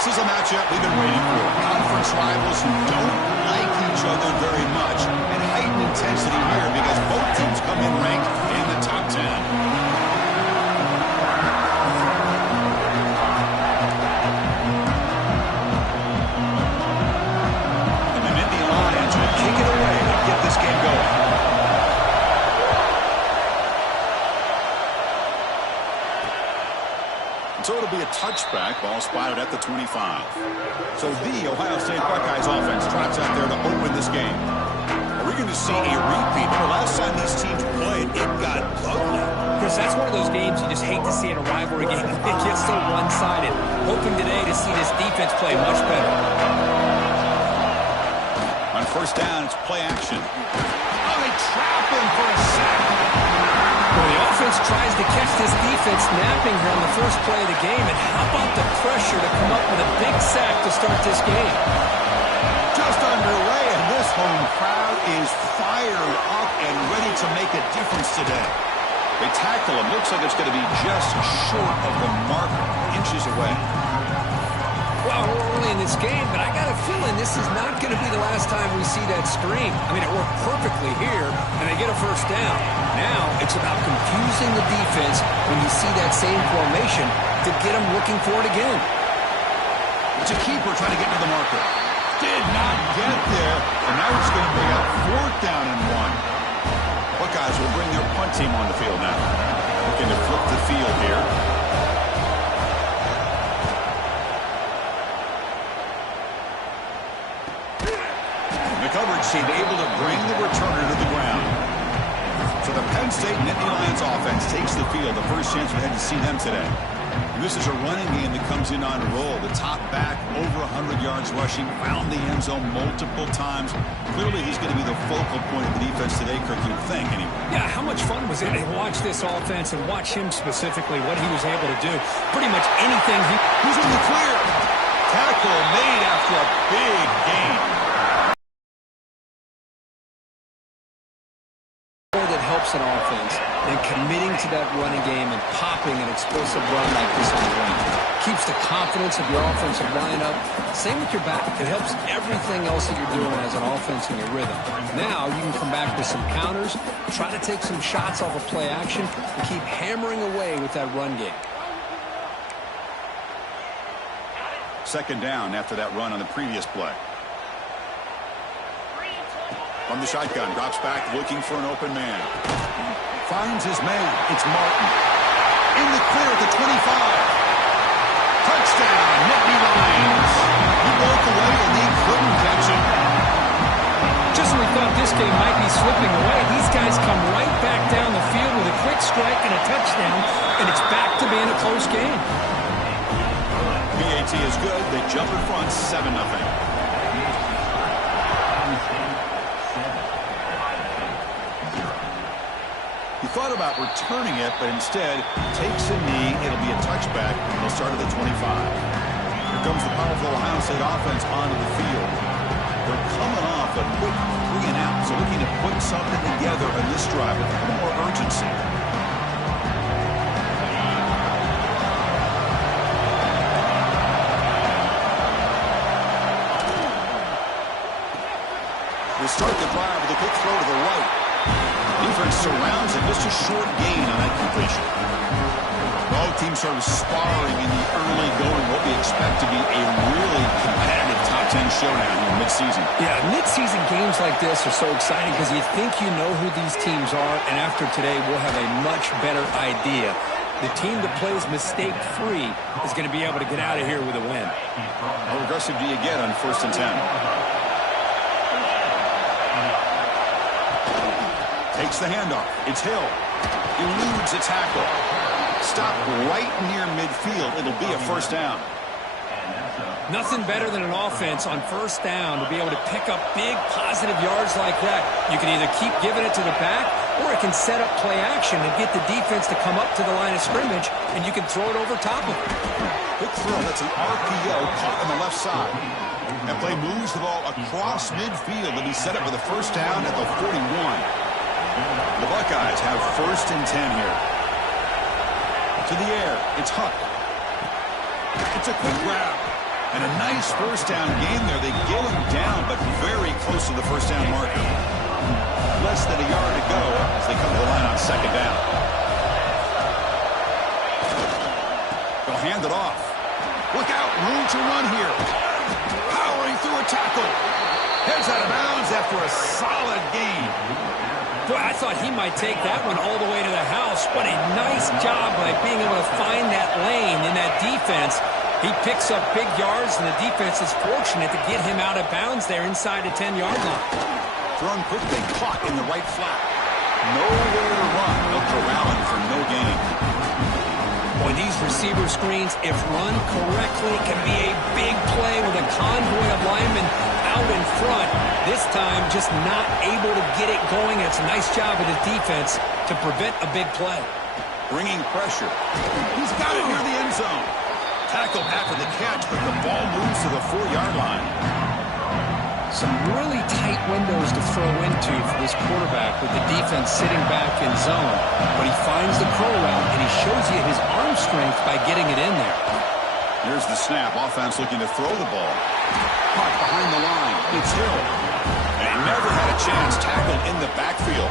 This is a matchup we've been waiting for. Conference rivals who don't like each other very much. And heightened intensity here because both teams come in ranked in the top 10. And the Nittany Lions will kick it away to get this game going. So it'll be a touchback, ball spotted at the 25. So the Ohio State Buckeyes offense trots out there to open this game. Are we going to see a repeat? The last time these teams played, it got ugly. Chris, that's one of those games you just hate to see in a rivalry game. It gets so one-sided. Hoping today to see this defense play much better. On first down, it's play action. Oh, they trap him for a sack. Well, the offense tries to catch this defense napping here on the first play of the game. And how about the pressure to come up with a big sack to start this game? Just underway, and this home crowd is fired up and ready to make a difference today. They tackle him. Looks like it's going to be just short of the mark, inches away. Well, we're early in this game, but I got a feeling this is not going to be the last time we see that screen. I mean, it worked perfectly here, and they get a first down. Now it's about confusing the defense when you see that same formation to get them looking for it again. It's a keeper trying to get to the marker. Did not get there, and now he's going to bring out fourth down and 1. Buckeyes will bring their punt team on the field now. Looking to flip the field here. The coverage team able to bring the returner to the ground. So the Penn State Nittany Lions offense takes the field. The first chance we had to see them today. And this is a running game that comes in on a roll. The top back, over 100 yards rushing, found the end zone multiple times. Clearly he's going to be the focal point of the defense today, Kirk, you'd think, anyway. Yeah, how much fun was it to watch this offense and watch him specifically, what he was able to do. Pretty much anything He's in the clear. Tackle made after a big gain. That helps an offense and committing to that running game and popping an explosive run like this on the run. Keeps the confidence of your offensive lineup. Same with your back. It helps everything else that you're doing as an offense in your rhythm. Now you can come back with some counters, try to take some shots off of play action, and keep hammering away with that run game. Second down after that run on the previous play. From the shotgun, drops back, looking for an open man. Finds his man. It's Martin. In the clear at the 25. Touchdown, Nittany Lions. He broke away and he couldn't catch him. Just when we thought this game might be slipping away, these guys come right back down the field with a quick strike and a touchdown, and it's back to being a close game. PAT is good. They jump in front, 7-0. Thought about returning it, but instead takes a knee. It'll be a touchback. They'll start at the 25. Here comes the powerful Ohio State offense onto the field. They're coming off a quick 3-and-out, so looking to put something together in this drive with a little more urgency. They start the drive with a quick throw to the right. Defense surrounds it. Just a short gain on that completion. Both teams sort of sparring in the early going. What we expect to be a really competitive top 10 showdown in mid-season. Yeah, mid-season games like this are so exciting because you think you know who these teams are, and after today we'll have a much better idea The team that plays mistake-free is going to be able to get out of here with a win. How aggressive do you get on 1st and 10? Takes the handoff. It's Hill. Eludes a tackle. Stop right near midfield. It'll be a 1st down. Nothing better than an offense on 1st down to be able to pick up big positive yards like that. You can either keep giving it to the back, or it can set up play action and get the defense to come up to the line of scrimmage, and you can throw it over top of it. Quick throw. That's an RPO caught on the left side. That play moves the ball across midfield to be set up for the 1st down at the 41. The Buckeyes have 1st and 10 here. To the air. It's Huck. It's a quick grab. And a nice 1st down game there. They get him down, but very close to the 1st down marker. Less than a yard to go as they come to the line on 2nd down. They'll hand it off. Look out, room to run here. Powering through a tackle. Heads out of bounds after a solid gain. Boy, I thought he might take that one all the way to the house. What a nice job by being able to find that lane in that defense. He picks up big yards, and the defense is fortunate to get him out of bounds there inside the 10-yard line. Thrown quickly, caught in the right flat. Nowhere to run. They'll corral him for no gain. Boy, these receiver screens, if run correctly, can be a big play with a convoy of linemen out in front. This time, just not able to get it going. It's a nice job of the defense to prevent a big play. Bringing pressure. He's got it near the end zone. Tackled after the catch, but the ball moves to the 4-yard line. Some really tight windows to throw into for this quarterback with the defense sitting back in zone. But he finds the curl route, and he shows you his arm strength by getting it in there. Here's the snap. Offense looking to throw the ball. Caught behind the line. It's Hill. And he never had a chance. Tackled in the backfield.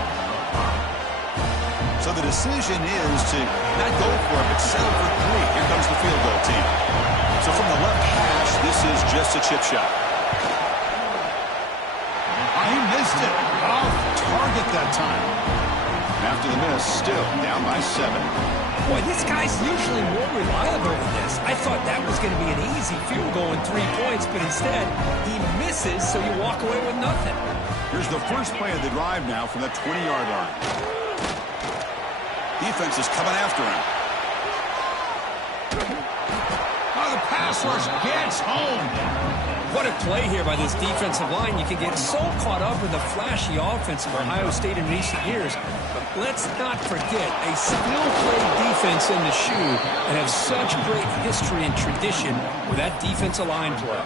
So the decision is to not go for it, but settle for 3. Here comes the field goal team. So from the left hash, this is just a chip shot. He missed it. Off target that time. After the miss, still down by 7. Boy, this guy's usually more reliable than this. I thought that was going to be an easy field goal in 3 points, but instead, he misses, so you walk away with nothing. Here's the first play of the drive now from the 20-yard line. Defense is coming after him. Oh, the pass rush gets home. What a play here by this defensive line. You can get so caught up in the flashy offense of Ohio State in recent years. But let's not forget a skill-played defense in the shoe and have such great history and tradition with that defensive line play.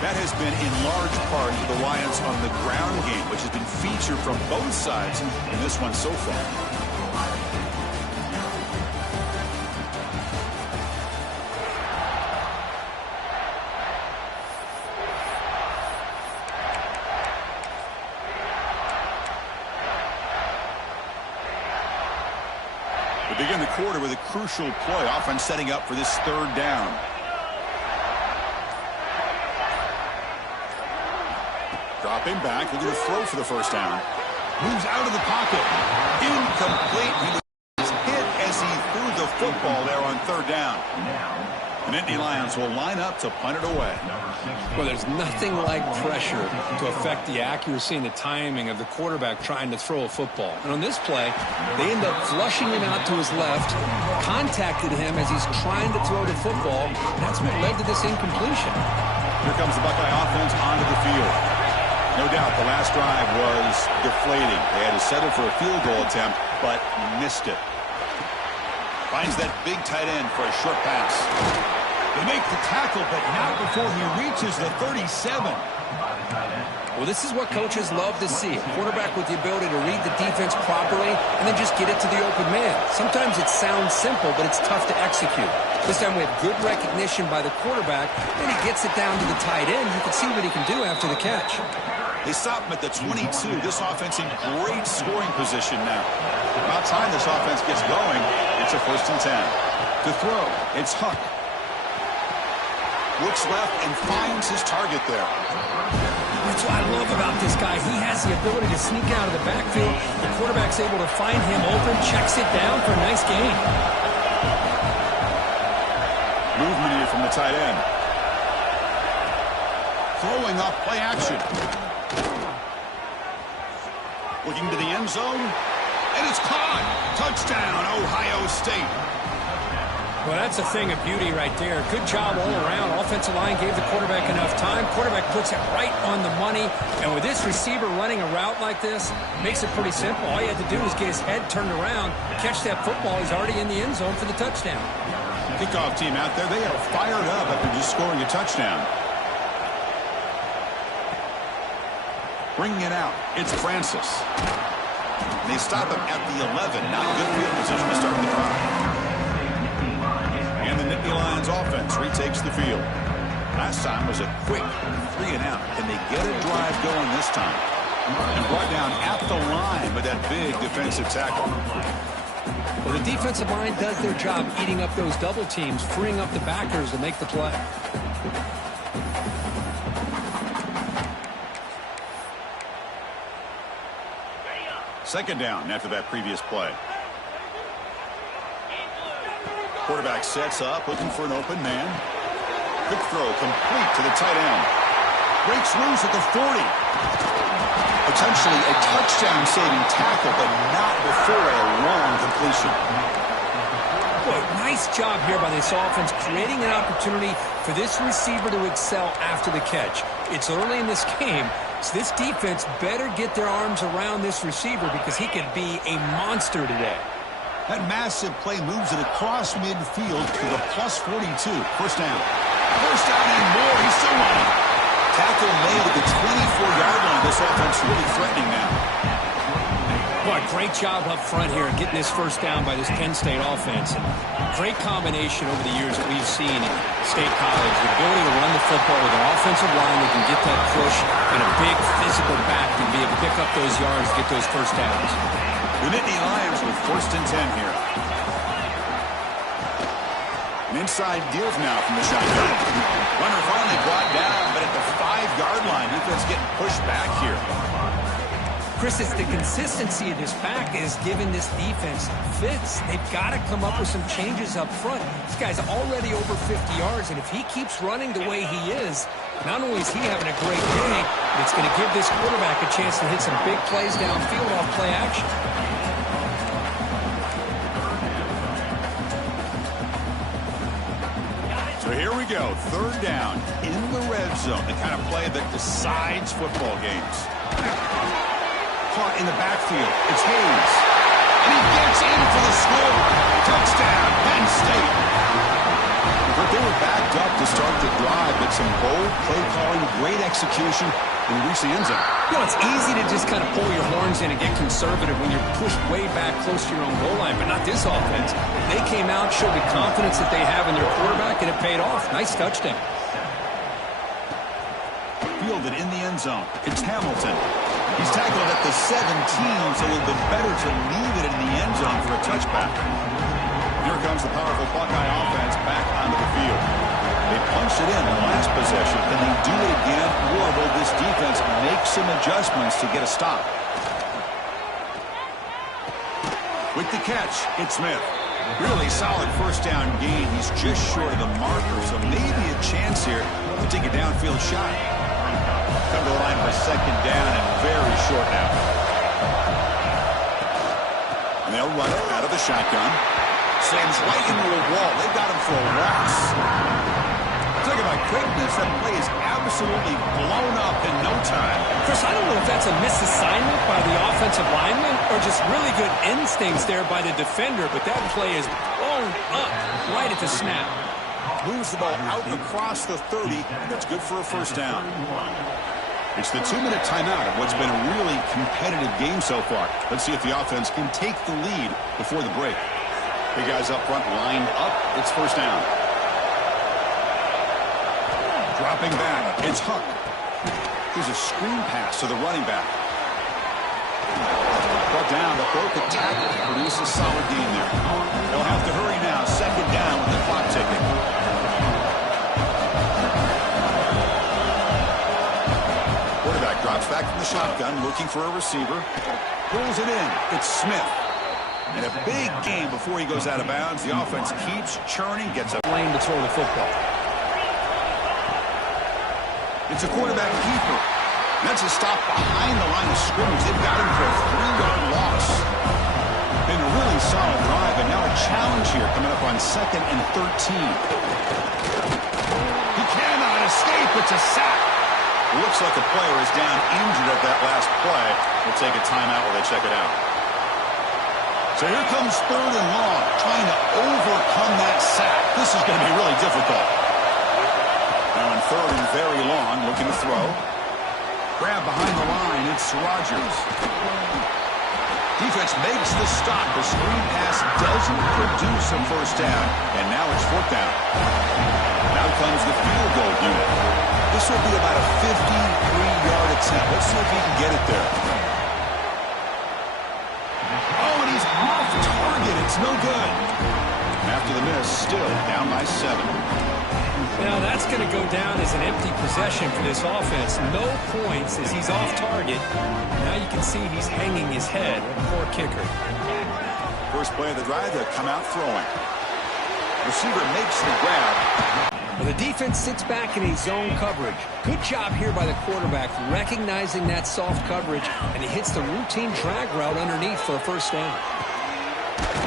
That has been in large part the reliance on the ground game, which has been featured from both sides in this one so far. We begin the quarter with a crucial play. Offense setting up for this 3rd down. Dropping back, looking to throw for the 1st down. Moves out of the pocket. Incomplete. He was hit as he threw the football there on 3rd down. And Indy Lions will line up to punt it away. Well, there's nothing like pressure to affect the accuracy and the timing of the quarterback trying to throw a football. And on this play, they end up flushing him out to his left, contacted him as he's trying to throw the football. That's what led to this incompletion. Here comes the Buckeye offense onto the field. No doubt the last drive was deflating. They had to settle for a field goal attempt, but missed it. Finds that big tight end for a short pass. They make the tackle, but not before he reaches the 37. Well, this is what coaches love to see. A quarterback with the ability to read the defense properly and then just get it to the open man. Sometimes it sounds simple, but it's tough to execute. This time we have good recognition by the quarterback, and he gets it down to the tight end. You can see what he can do after the catch. They stop him at the 22. This offense in great scoring position now. About time this offense gets going. It's a 1st and 10. To throw, it's Huck. looks left and finds his target there. That's what I love about this guy. He has the ability to sneak out of the backfield. The quarterback's able to find him open, checks it down for a nice gain. Movement here from the tight end. Throwing off play action. Looking to the end zone. And it's caught. Touchdown, Ohio State. Well, that's a thing of beauty right there. Good job all around. Offensive line gave the quarterback enough time. Quarterback puts it right on the money. And with this receiver running a route like this, makes it pretty simple. All you had to do was get his head turned around, catch that football. He's already in the end zone for the touchdown. Kickoff team out there, they are fired up after just scoring a touchdown. Bringing it out, it's Francis. They stop him at the 11. Not good field position to start the drive. And the Nittany Lions offense retakes the field. Last time was a quick 3-and-out. Can they get a drive going this time? And brought down at the line with that big defensive tackle. Well, the defensive line does their job eating up those double teams, freeing up the backers to make the play. Second down after that previous play. Quarterback sets up, looking for an open man. Quick throw, complete to the tight end. Breaks loose at the 40. Potentially a touchdown-saving tackle, but not before a long completion. Boy, nice job here by this offense, creating an opportunity for this receiver to excel after the catch. It's early in this game, so this defense better get their arms around this receiver because he could be a monster today. That massive play moves it across midfield to the plus 42. First down. First down and more. He's still running. Tackle made at the 24-yard line. This offense really threatening now. Boy, great job up front here getting this first down by this Penn State offense. And great combination over the years that we've seen in State College. The ability to run the football with an offensive line that can get that push and a big physical back and be able to pick up those yards, get those first downs. The Nittany Lions with 1st and 10 here. An inside give now from the shotgun. Runner finally brought down, but at the 5-yard line, defense getting pushed back here. Chris, it's the consistency of this back is giving this defense fits. They've got to come up with some changes up front. This guy's already over 50 yards, and if he keeps running the way he is, not only is he having a great day, but it's going to give this quarterback a chance to hit some big plays downfield off play action. So here we go, 3rd down in the red zone, the kind of play that decides football games. Caught in the backfield, it's Hayes. And he gets in for the score. Touchdown, Penn State. But they were backed up to start the drive, but some bold play calling, great execution, and we reach the end zone. You know, it's easy to just kind of pull your horns in and get conservative when you're pushed way back close to your own goal line, but not this offense. They came out, showed the confidence that they have in their quarterback, and it paid off. Nice touchdown. Fielded in the end zone. It's Hamilton. He's tackled at the 17, so it would have been better to leave it in the end zone for a touchback. Here comes the powerful Buckeye offense back onto the field. They punched it in the last possession. Can they do it again, or will this defense make some adjustments to get a stop? With the catch, it's Smith. Really solid first down gain. He's just short of the marker, so maybe a chance here to take a downfield shot. Come to the line for 2nd down and very short now. And they'll run it out of the shotgun. Sends right into a wall. They've got him for a loss. Talk about quickness. That play is absolutely blown up in no time. Chris, I don't know if that's a misassignment by the offensive lineman or just really good instincts there by the defender, but that play is blown up right at the snap. Moves the ball out across the 30, and that's good for a first down. It's the 2-minute timeout of what's been a really competitive game so far. Let's see if the offense can take the lead before the break. Big guys up front lined up. It's first down. Dropping back, it's Huck. Here's a screen pass to the running back. Brought down, but broke the tackle to produce a solid gain there. They'll have to hurry now. 2nd down with the clock ticking. the shotgun, looking for a receiver. Pulls it in. It's Smith. And a big game before he goes out of bounds. The offense keeps churning, gets a lane to throw the football. It's a quarterback keeper. That's a stop behind the line of scrimmage. They've got him for a 3-yard loss. Been a really solid drive, and now a challenge here coming up on 2nd and 13. He cannot escape. It's a sack. Looks like a player is down injured at that last play. We'll take a timeout while they check it out. So here comes 3rd and long, trying to overcome that sack. This is going to be really difficult. Now in 3rd and very long, looking to throw. Grab behind the line, it's Rodgers. Defense makes the stop. The screen pass doesn't produce a first down, and now it's 4th down. Now comes the field goal unit. This will be about a 53-yard attempt. Let's see if he can get it there. Oh, and he's off target. It's no good. After the miss, still down by 7. Now that's going to go down as an empty possession for this offense. No points as he's off target. Now you can see he's hanging his head. Poor kicker. First play of the drive, they'll come out throwing. Receiver makes the grab. Well, the defense sits back in a zone coverage. Good job here by the quarterback recognizing that soft coverage, and he hits the routine drag route underneath for a first down.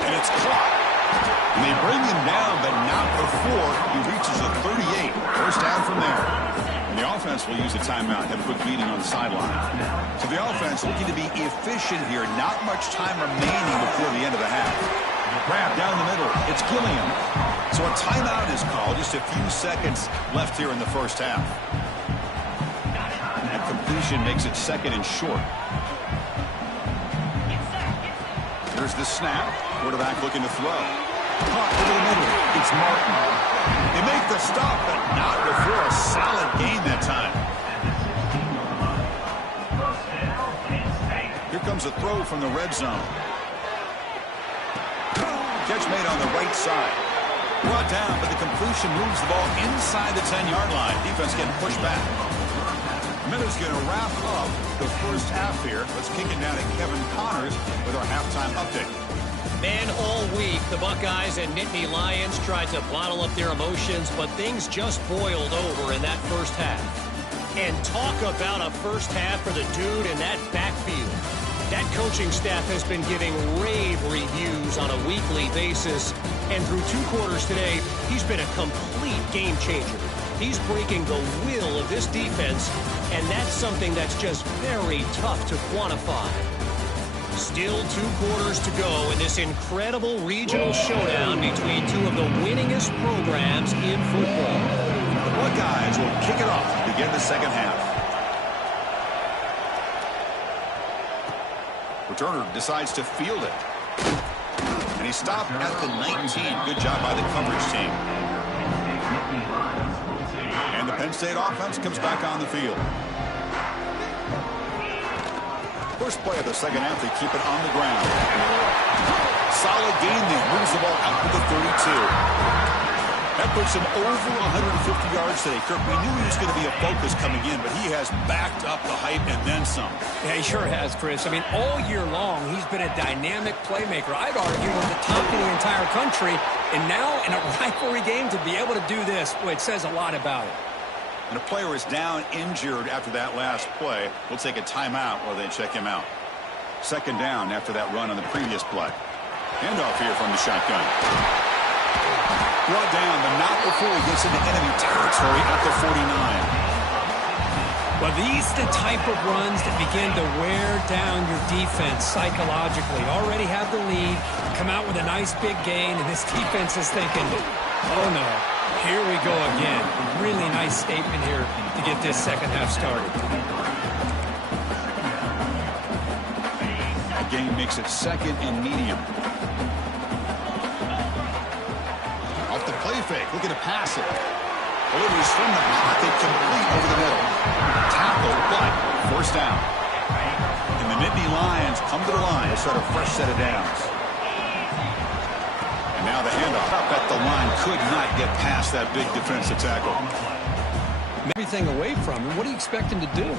And it's caught. And they bring him down, but not before he reaches the 38. First down from there. And the offense will use a timeout, have a quick meeting on the sideline. So the offense looking to be efficient here. Not much time remaining before the end of the half. Grab down the middle. It's Gilliam. So a timeout is called. Just a few seconds left here in the first half. And completion makes it 2nd and short. Here's the snap. Quarterback looking to throw. Caught over the middle. It's Martin. They make the stop, but not before a solid gain that time. Here comes a throw from the red zone. Catch made on the right side. Brought down, but the completion moves the ball inside the 10-yard line. Defense getting pushed back. Miller's going to wrap up the first half here. Let's kick it down to Kevin Connors with our halftime update. Man, all week, the Buckeyes and Nittany Lions tried to bottle up their emotions, but things just boiled over in that first half. And talk about a first half for the dude in that backfield. That coaching staff has been giving rave reviews on a weekly basis, and through 2 quarters today, he's been a complete game changer. He's breaking the will of this defense, and that's something that's just very tough to quantify. Still 2 quarters to go in this incredible regional showdown between 2 of the winningest programs in football. The Buckeyes will kick it off to begin the second half. Returner decides to field it. And he stopped at the 19. Good job by the coverage team. And the Penn State offense comes back on the field. First play of the second half, they keep it on the ground. Solid gain there. Moves the ball out to the 32. That puts him over 150 yards today. Kirk, we knew he was going to be a focus coming in, but he has backed up the hype and then some. Yeah, he sure has, Chris. I mean, all year long, he's been a dynamic playmaker. I'd argue at the top of the entire country. And now in a rivalry game to be able to do this, boy, it says a lot about it. And a player is down injured after that last play. We'll take a timeout while they check him out. Second down after that run on the previous play. Handoff here from the shotgun. Brought down, but not before he gets into enemy territory at the 49. Well, these are the type of runs that begin to wear down your defense psychologically. Already have the lead, come out with a nice big gain, and this defense is thinking, oh no, here we go again. Really nice statement here to get this second half started. That gain makes it 2nd and medium. Off the play fake, looking to pass it. Delivers from the pocket, complete over the middle. Tackle, but first down. And the Nittany Lions come to the line to start a fresh set of downs. And now the handoff up at the line, could not get past that big defensive tackle. Everything away from him. What do you expect him to do?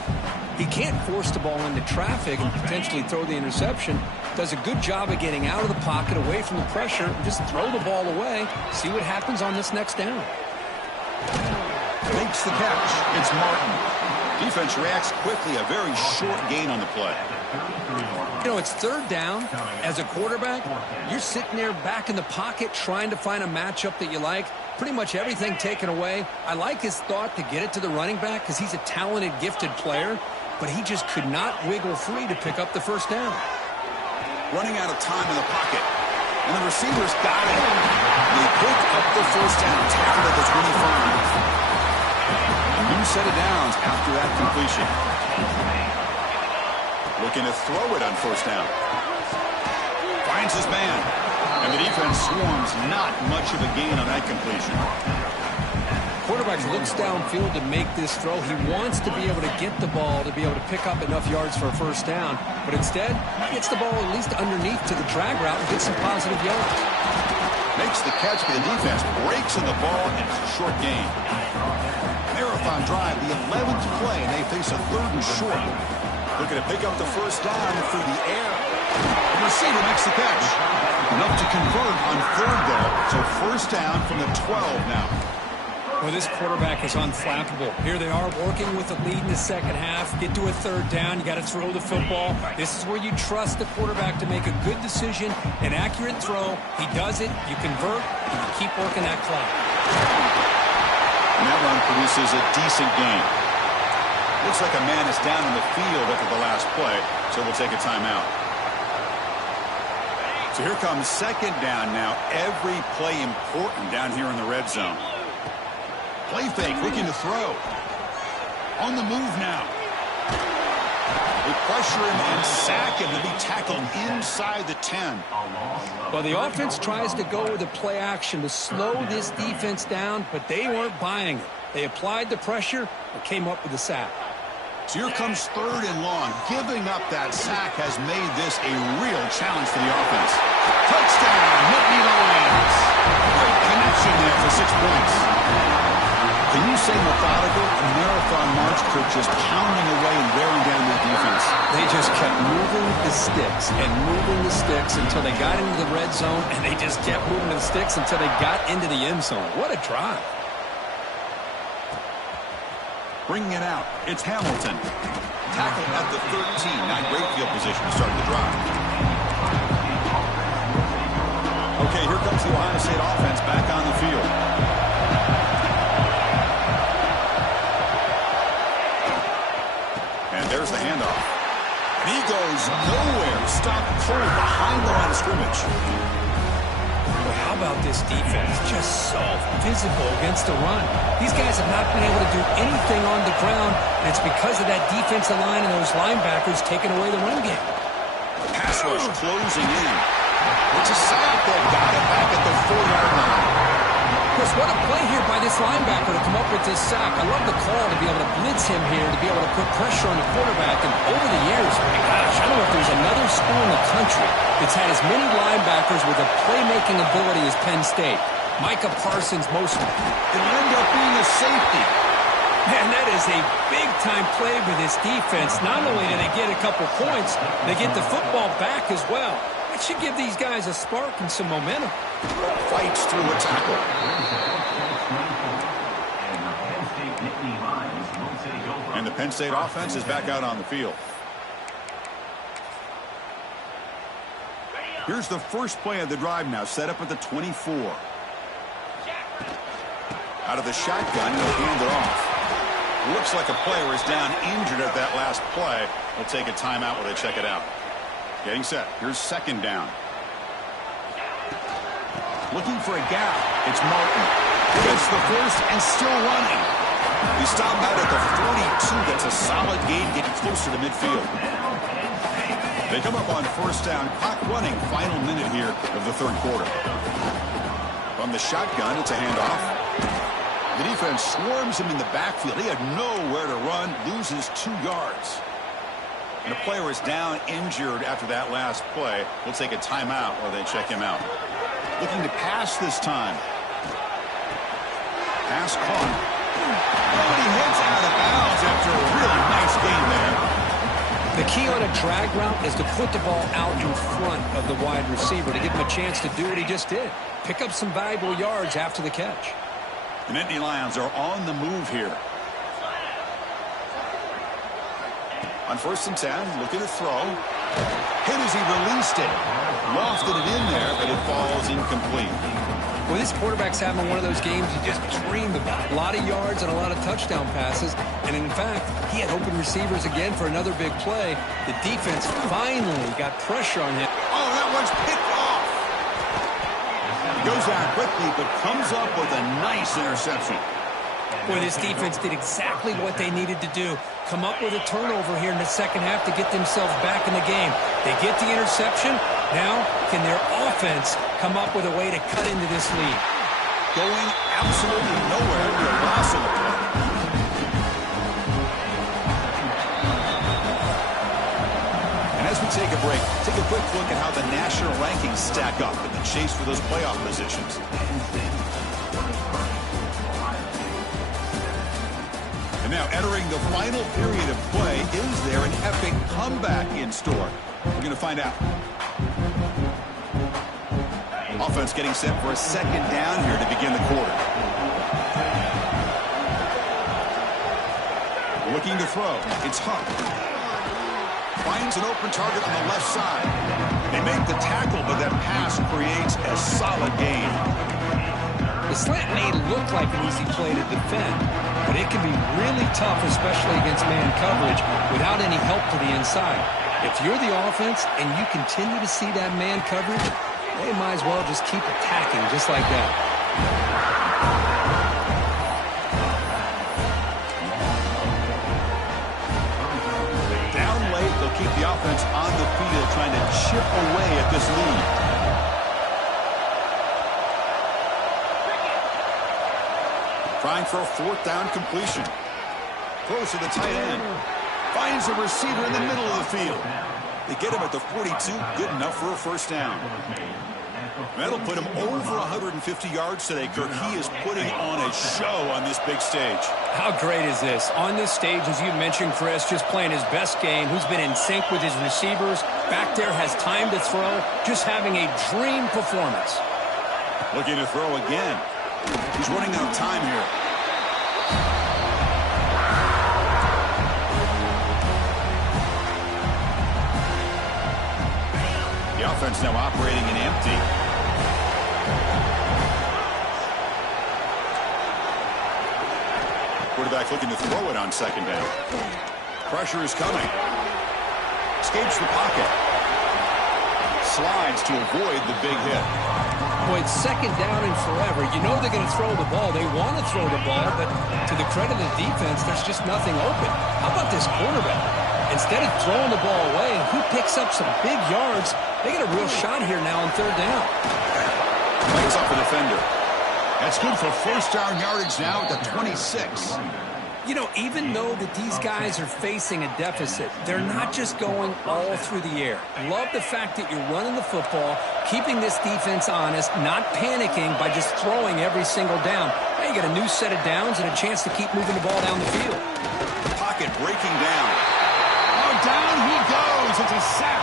He can't force the ball into traffic and potentially throw the interception. Does a good job of getting out of the pocket, away from the pressure, and just throw the ball away. See what happens on this next down. Makes the catch. It's Martin. Defense reacts quickly. A very short gain on the play. You know, it's third down. As a quarterback, you're sitting there back in the pocket trying to find a matchup that you like. Pretty much everything taken away. I like his thought to get it to the running back because he's a talented, gifted player, but he just could not wiggle free to pick up the first down. Running out of time in the pocket. And the receivers got it. They pick up the first down. Tackled at the 25. A new set of downs after that completion. Looking to throw it on first down. Finds his man. And the defense swarms. Not much of a gain on that completion. Quarterback looks downfield to make this throw. He wants to be able to get the ball to be able to pick up enough yards for a first down. But instead, he gets the ball at least underneath to the drag route and gets some positive yards. Makes the catch, but the defense breaks in the ball, and it's a short gain. Marathon drive, the 11th play, and they face a third and short. Looking to pick up the first down through the air. The receiver makes the catch. Enough to convert on third there. So first down from the 12 now. Well, this quarterback is unflappable. Here they are working with the lead in the second half. Get to a third down. You got to throw the football. This is where you trust the quarterback to make a good decision, an accurate throw. He does it. You convert, and you keep working that clock. And that run produces a decent gain. Looks like a man is down in the field after the last play, so we'll take a timeout. So here comes second down now. Every play important down here in the red zone. Play fake, looking to throw. On the move now. They pressure him and sack him to be tackled inside the 10. Well, the offense tries to go with a play action to slow this defense down, but they weren't buying it. They applied the pressure and came up with the sack. So here comes third and long. Giving up that sack has made this a real challenge for the offense. Touchdown, Nittany Lions. Great connection there for 6 points. Can you say methodical? A marathon march, Kirk, just pounding away and wearing down their defense. They just kept moving the sticks and moving the sticks until they got into the red zone, and they just kept moving the sticks until they got into the end zone. What a drive. Bringing it out, it's Hamilton. Tackled at the 13. Not great field position to start the drive. Okay, here comes the Ohio State offense back on the field. And there's the handoff. And he goes nowhere. Stopped cold behind the line of scrimmage. How about this defense? Just so physical against the run. These guys have not been able to do anything on the ground, and it's because of that defensive line and those linebackers taking away the run game. Pass rush closing in. It's a sack. They got it back at the 4-yard line. Chris, what a play here by this linebacker to come up with this sack. I love the call to be able to blitz him here, to be able to put pressure on the quarterback. And over the years, my gosh, I don't know if there's another school in the country that's had as many linebackers with a playmaking ability as Penn State. Micah Parsons, most of them. It'll end up being a safety. Man, that is a big-time play for this defense. Not only do they get a couple points, they get the football back as well. It should give these guys a spark and some momentum. Fights through a tackle. And the Penn State offense is back out on the field. Here's the first play of the drive now, set up at the 24. Out of the shotgun, he'll hand it off. Looks like a player is down injured at that last play. We'll take a timeout while they check it out. Getting set. Here's second down. Looking for a gap. It's Martin. Gets the first and still running. He stopped out at the 42. That's a solid gain, getting closer to midfield. They come up on first down. Clock running. Final minute here of the third quarter. From the shotgun, it's a handoff. The defense swarms him in the backfield. He had nowhere to run. Loses 2 yards. And a player is down injured after that last play. We'll take a timeout while they check him out. Looking to pass this time. Pass caught. Oh, he heads out of bounds after a really nice game there. The key on a drag route is to put the ball out in front of the wide receiver to give him a chance to do what he just did. Pick up some valuable yards after the catch. The Nittany Lions are on the move here. On 1st and 10, looking to throw. Hit as he released it. Lofted it in there, but it falls incomplete. Well, this quarterback's having one of those games you just dreamed about. A lot of yards and a lot of touchdown passes. And in fact, he had open receivers again for another big play. The defense finally got pressure on him. Oh, that one's picked off. He goes down quickly, but comes up with a nice interception. Boy, this defense did exactly what they needed to do. Come up with a turnover here in the second half to get themselves back in the game. They get the interception. Now, can their offense come up with a way to cut into this lead? Going absolutely nowhere. They're lost in the play. And as we take a break, take a quick look at how the national rankings stack up in the chase for those playoff positions. And now entering the final period of play, is there an epic comeback in store? We're going to find out. Offense getting set for a 2nd down here to begin the quarter. Looking to throw. It's Hunt. Finds an open target on the left side. They make the tackle, but that pass creates a solid gain. The slant may look like an easy play to defend, but it can be really tough, especially against man coverage, without any help to the inside. If you're the offense and you continue to see that man coverage, they might as well just keep attacking just like that. Down late, they'll keep the offense on the field trying to chip away at this lead. Trying for a 4th down completion. Throws to the tight end. Finds a receiver in the middle of the field. They get him at the 42. Good enough for a 1st down. That'll put him over 150 yards today, Kirk. He is putting on a show on this big stage. How great is this? On this stage, as you mentioned, Chris, just playing his best game. Who's been in sync with his receivers. Back there, has time to throw. Just having a dream performance. Looking to throw again. He's running out of time here. The offense now operating in empty. Quarterback looking to throw it on 2nd down. Pressure is coming. Escapes the pocket. Slides to avoid the big hit. Boy, it's 2nd down and forever. You know they're going to throw the ball. They want to throw the ball, but to the credit of the defense, there's just nothing open. How about this quarterback? Instead of throwing the ball away, who picks up some big yards? They get a real shot here now on 3rd down. Breaks off the defender. That's good for 1st down yardage now at the 26. You know, even though that these guys are facing a deficit, they're not just going all through the air. Love the fact that you're running the football, keeping this defense honest, not panicking by just throwing every single down. Now you got a new set of downs and a chance to keep moving the ball down the field. Pocket breaking down. Oh, down he goes. It's a sack.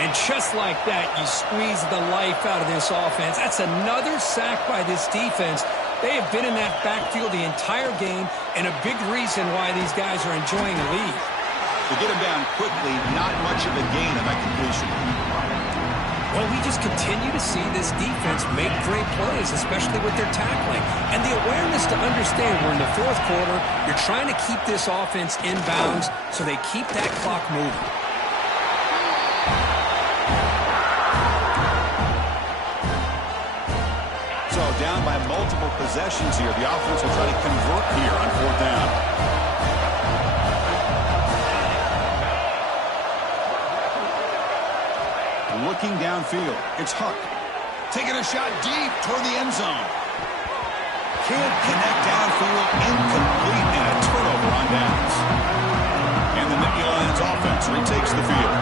And just like that, you squeeze the life out of this offense. That's another sack by this defense. They have been in that backfield the entire game, and a big reason why these guys are enjoying the lead. To get him down quickly, not much of a gain on that completion. Well, we just continue to see this defense make great plays, especially with their tackling. And the awareness to understand we're in the 4th quarter, you're trying to keep this offense in bounds so they keep that clock moving. So down by multiple possessions here. The offense will try to convert here on 4th down. Looking downfield. It's Huck. Taking a shot deep toward the end zone. Can't connect downfield. Incomplete and a turnover on downs. And the Nittany Lions offense retakes the field.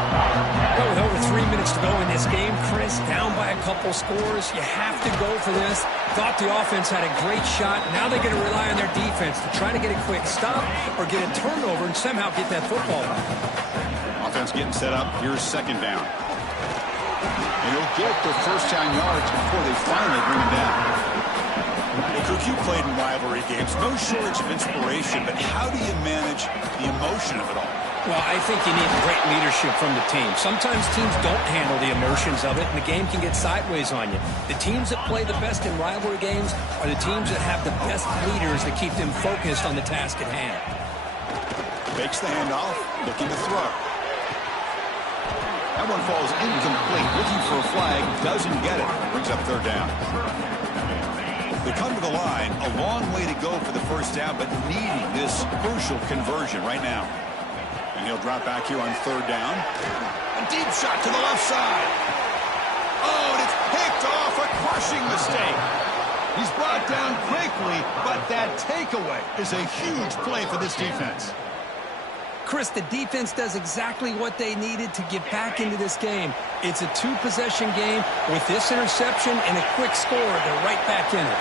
Well, with over 3 minutes to go in this game, Chris, down by a couple scores, you have to go for this. Thought the offense had a great shot. Now they're going to rely on their defense to try to get a quick stop or get a turnover and somehow get that football back. Offense getting set up. Here's second down. And he'll get the first down yards before they finally bring him down. Well, Cook, you played in rivalry games. No shortage of inspiration, but how do you manage the emotion of it all? Well, I think you need great leadership from the team. Sometimes teams don't handle the emotions of it, and the game can get sideways on you. The teams that play the best in rivalry games are the teams that have the best leaders that keep them focused on the task at hand. Fakes the handoff, looking to throw. That one falls incomplete. Looking for a flag, doesn't get it. Brings up third down. They come to the line, a long way to go for the first down, but needing this crucial conversion right now. And he'll drop back here on third down. A deep shot to the left side. Oh, and it's picked off, a crushing mistake. He's brought down quickly, but that takeaway is a huge play for this defense. Chris, the defense does exactly what they needed to get back into this game. It's a two-possession game. With this interception and a quick score, they're right back in it.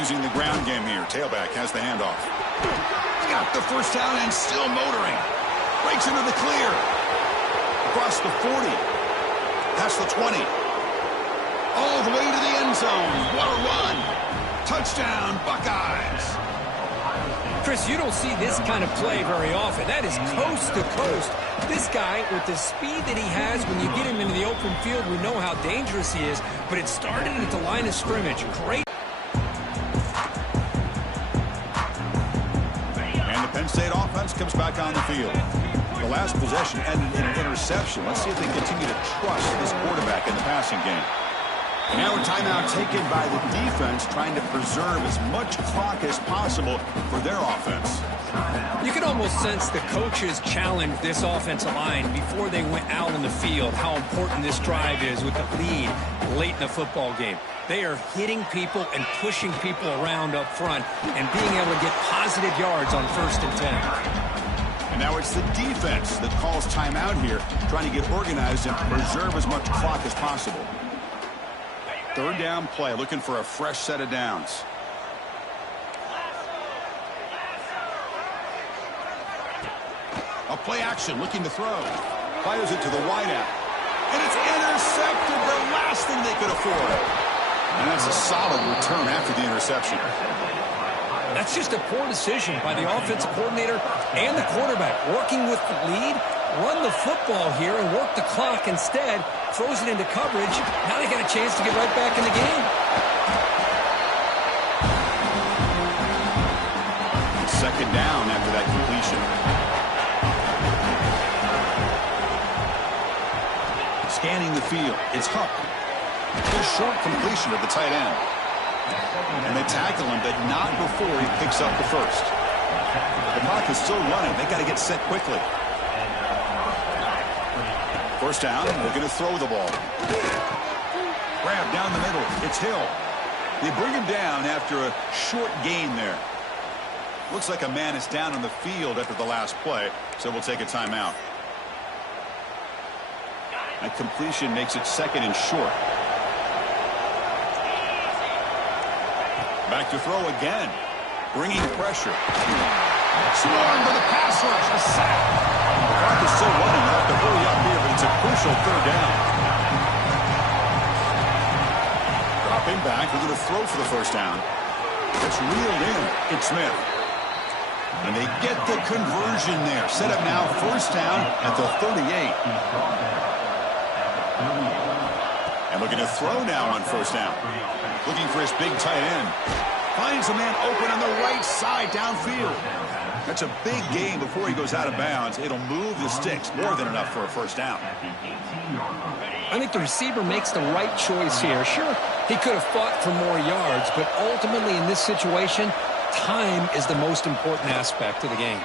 Using the ground game here. Tailback has the handoff. Got the first down and still motoring. Breaks into the clear. Across the 40. Past the 20. All the way to the end zone. What a run. Touchdown, Buckeyes. Chris, you don't see this kind of play very often. That is coast to coast. This guy, with the speed that he has, when you get him into the open field, we know how dangerous he is. But it started at the line of scrimmage. Great. Penn State offense comes back on the field. The last possession ended in an interception. Let's see if they continue to trust this quarterback in the passing game. And now a timeout taken by the defense, trying to preserve as much clock as possible for their offense. You can almost sense the coaches challenged this offensive line before they went out on the field, how important this drive is with the lead late in the football game. They are hitting people and pushing people around up front and being able to get positive yards on 1st and 10. And now it's the defense that calls timeout here, trying to get organized and preserve as much clock as possible. Third down play, looking for a fresh set of downs. A play action, looking to throw. Fires it to the wideout. And it's intercepted, the last thing they could afford. And that's a solid return after the interception. That's just a poor decision by the offensive coordinator and the quarterback. Working with the lead, run the football here and work the clock instead. Throws it into coverage. Now they got a chance to get right back in the game. Second down after that completion. Scanning the field. It's Huck. A short completion of the tight end. And they tackle him, but not before he picks up the first. The clock is still running. They got to get set quickly. First down, they're going to throw the ball. Grab down the middle. It's Hill. They bring him down after a short gain there. Looks like a man is down on the field after the last play, so we'll take a timeout. That completion makes it second and short. Back to throw again. Bringing pressure. Swarmed by the pass rush. A sack. The clock is still running. They'll have to hurry up here, but it's a crucial third down. Dropping back. They're going to throw for the first down. It's reeled in. It's Smith. And they get the conversion there. Set up now, first down at the 38. And looking to throw now on first down. Looking for his big tight end. Finds a man open on the right side downfield. That's a big gain before he goes out of bounds. It'll move the sticks. More than enough for a first down. I think the receiver makes the right choice here. Sure, he could have fought for more yards, but ultimately in this situation, time is the most important aspect of the game.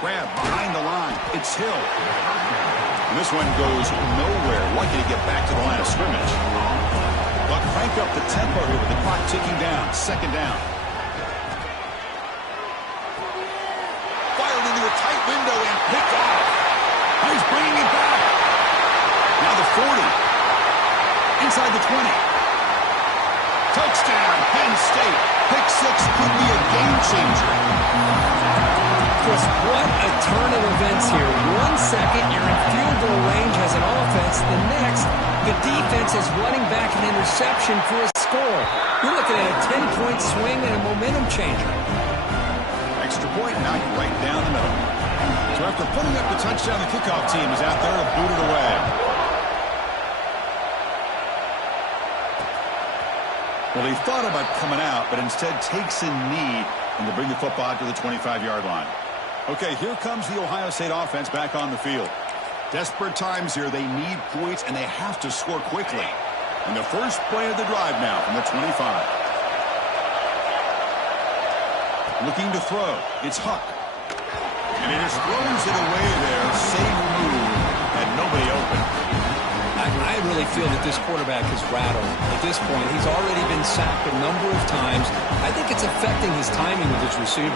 Grab behind the line. It's Hill. And this one goes nowhere. Lucky to get back to the line of scrimmage. But crank up the tempo here with the clock ticking down. Second down. inside the 20. Touchdown, Penn State. Pick six could be a game changer. Chris, what a turn of events here. 1 second, you're in field goal range as an offense. The next, the defense is running back an interception for a score. You're looking at a 10-point swing and a momentum changer. Extra point knocked right down the middle. So after putting up the touchdown, the kickoff team is out there to boot it away. Well, he thought about coming out, but instead takes a knee and to bring the football out to the 25-yard line. Okay, here comes the Ohio State offense back on the field. Desperate times here. They need points, and they have to score quickly. And the first play of the drive now from the 25. Looking to throw. It's Huck. And he just throws it away there. Safe move. And nobody open. I really feel that this quarterback is rattled. At this point, he's already been sacked a number of times. I think it's affecting his timing with his receivers.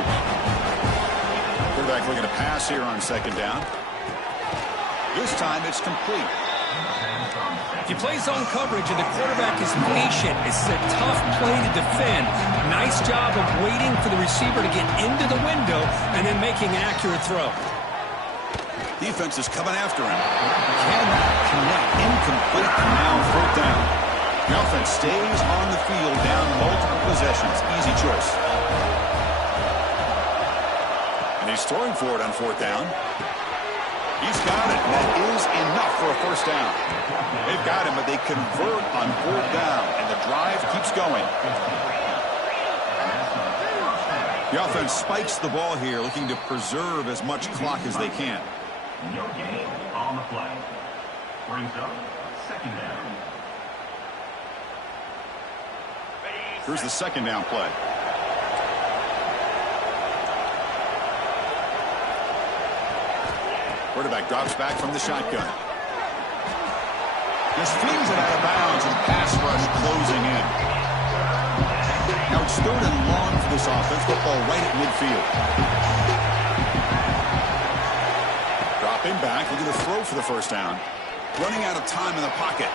Quarterback looking to pass here on second down. This time it's complete. If you play zone coverage and the quarterback is patient, it's a tough play to defend. Nice job of waiting for the receiver to get into the window and then making an accurate throw. Defense is coming after him. Cannot connect. Incomplete. And now fourth down. The offense stays on the field down multiple possessions. Easy choice. And he's throwing for it on fourth down. He's got it. That is enough for a first down. They've got him, but they convert on fourth down, and the drive keeps going. The offense spikes the ball here, looking to preserve as much clock as they can. No gain on the play. Brings up second down. Here's the second down play. Quarterback drops back from the shotgun. Just flings it out of bounds and pass rush closing in. Now it's third and long for this offense. Football right at midfield. Dropping back, looking to throw for the first down. Running out of time in the pocket.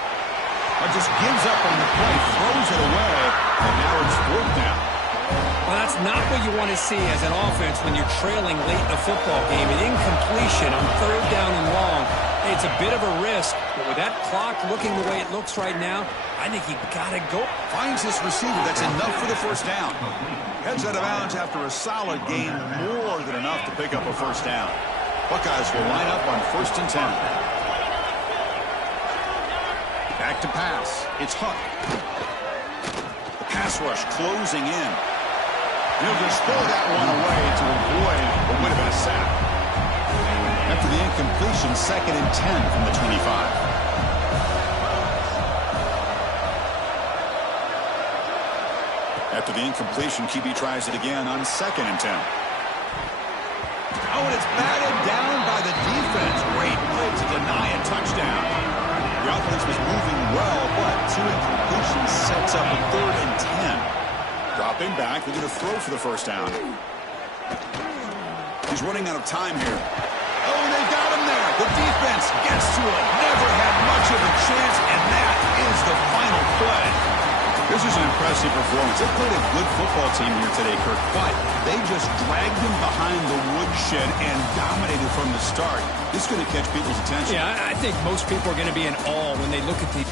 Just gives up on the play, throws it away, and now it's fourth down. Well, that's not what you want to see as an offense when you're trailing late in a football game. An incompletion on third down and long. It's a bit of a risk, but with that clock looking the way it looks right now, I think you've got to go. Finds this receiver. That's enough for the first down. Heads out of bounds after a solid gain, more than enough to pick up a first down. Buckeyes will line up on 1st and 10. Back to pass. It's Huck. The pass rush closing in. He'll just throw that one away to avoid what would have been a sack. After the incompletion, 2nd and 10 from the 25. After the incompletion, QB tries it again on 2nd and 10. Oh, and it's batted down by the defense. Great play to deny a touchdown. The offense was moving well, but 2 incompletions sets up a 3rd and 10. Dropping back, looking to throw for the first down. He's running out of time here. Oh, they've got him there. The defense gets to him. Never had much of a chance, and that is the final play. This is an impressive performance. They played a good football team here today, Kirk, but they just dragged him behind the woodshed and dominated from the start. This is going to catch people's attention. Yeah, I think most people are going to be in awe when they look at the